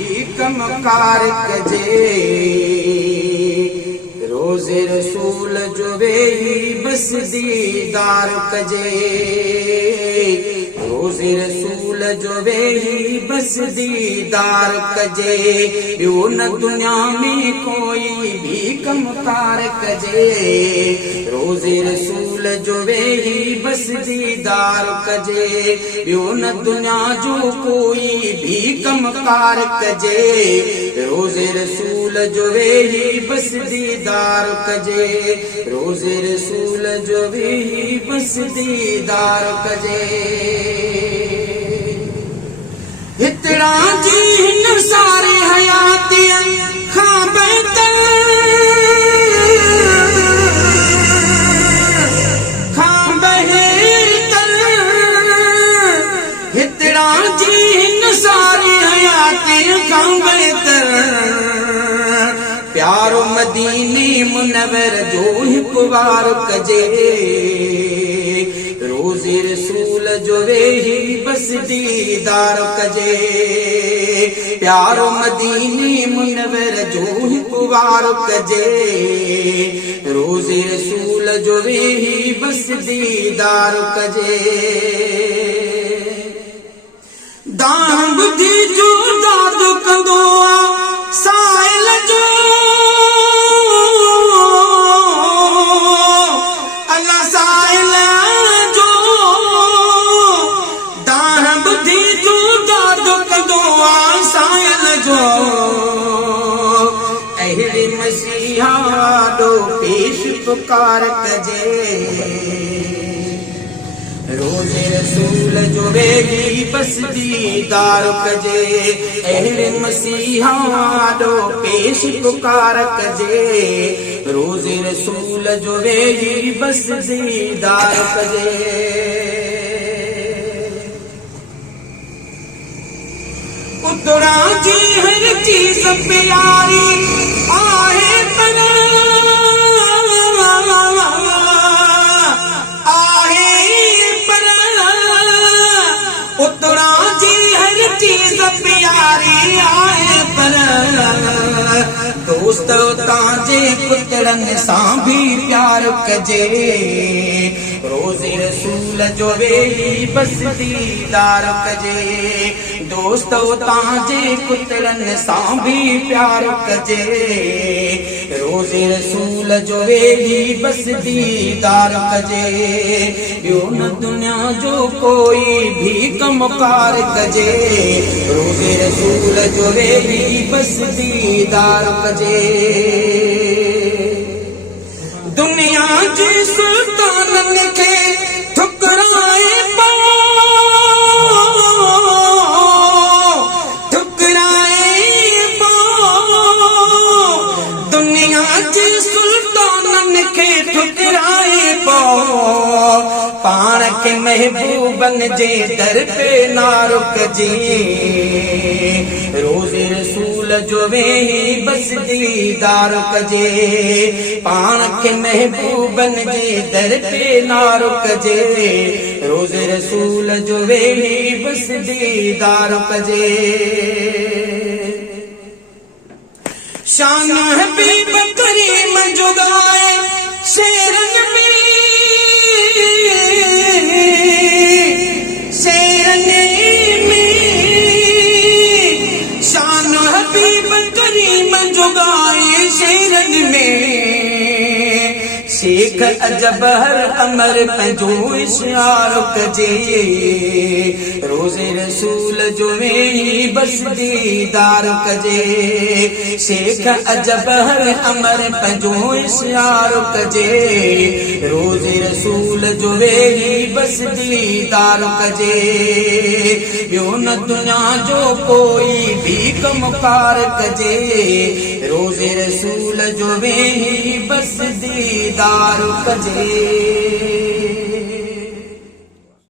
भी कमकार कजे। रोज़े रसूल जो वेही बस दीदार कजे। रोज़े रसूल जो वेही बस दीदार कजे। ॿियो न दुनिया में कोई भी कमकार कजे। रोज़े रसूल जो वेही बस दीदार कजे। ॿियो न दुनिया जो कोई भी कमकार कजे। रोज़े रसूल जो वेही बस दीदार कजे। रोज़े रसूल जो वेही बस दीदार कजे। हितड़ा जी हिन सारे हयाती खां बहतर प्यारो मदीने मुनव्वर जो हिकवार कजे। रोज़े रसूल जो वेही बस दीदार कजे। प्यारो मदीने मुनव्वर जो हिकवार कजे। रोज़े रसूल जो वेही बस दीदार कजे। दान बुद्धि जो दाद कंदो साइल जो अल्लाह साइल जो। दान बुद्धि जो दाद कंदो साइल जो। अहिड़े मसीहा ॾो पेश पुकार कजे। रोज़े रसूल जो वेही बस दीदार कजे। अहिड़े मसीहा ॾो पेश पुकार कजे। रोज़े रसूल जो वेही बस दीदार कजे। उतरा जी हर चीज़ प्यारी आहे पर उतरा जी हर चीज़ प्यारी आए पर। दोस्त तांजे पुत्रन सां भी प्यार कजे। रोज़े रसूल जो वेही बस दीदार कजे। दोस्त तांजे पुत्रन सां भी प्यार कजे। रोज़े रसूल जो वेही बस दीदार कजे। ॿियो न दुनिया जो कोई भी कमकार कजे। रोज़े रसूल जो वेही बस दीदार कजे। दुनिया जे सुल्तानन खे ठुकराए दुनिया जे सुल्तानन खे ठुकराए पाण के महबूबन जे दर पे ना रुकजे। रोज़े रसूल जो वेही बस दीदार कजे। पाण के महबूबन जे दर पे ना रुकजे। रोज़े रसूल जो वेही बस दीदार कजे। शान हबीब करीम जो गाए शेरन में शान हबीब करीम जो गाए शेरन में। शेख अजब हर अमर पंहिंजो इशार कजे। रोज़े रसूल जो वेही बस दीदार कजे। शेख अजब हर अमर पंहिंजो इशार कजे। रोज़े रसूल जो वेही बस दीदार कजे। ॿियो न दुनिया जो कोई भी कमकार कजे। रोज़े रसूल जो वेही बस दीदार कजे।